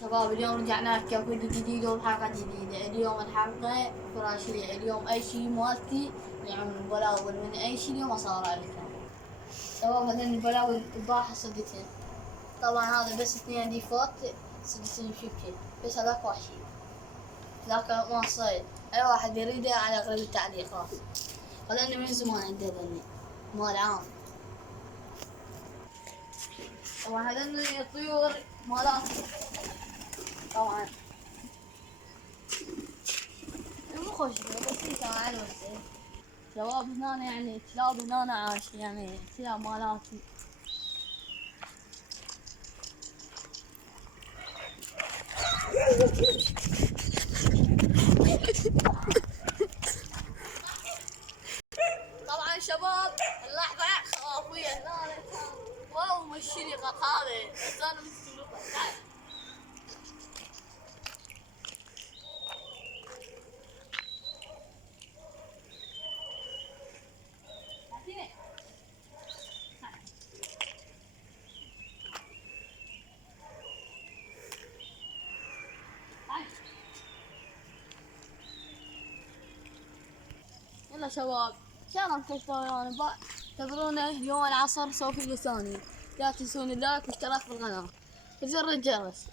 شباب اليوم رجعنا لكم فيديو جديد وحلقة جديدة. اليوم الحلقة فراشية. اليوم أي شي مالتي يعني بلاول من أي شي اليوم أصارع لكم. شباب هذين البلاول البارحة صدتين. طبعا هذا بس اثنين ديفولت صدتين بشكل، بس هذاك وحشي، ذاك ما صيد. أي واحد يريده على أغلب التعليقات. هذني من زمان عندي هذني مال عام. طبعا هذني الطيور مالات طبعا مو خوش بس هي كمان بس. شباب هنا يعني كلاب هنا عايش يعني كلاب مالاتي. طبعا شباب اللحظة خرافية هنا واو مشيني هذا بس انا مستغرب. يلا شباب شلون تشتغلون تدرون اليوم العصر سوف ثاني. لا تنسون اللايك والاشتراك في القناة وزر الجرس.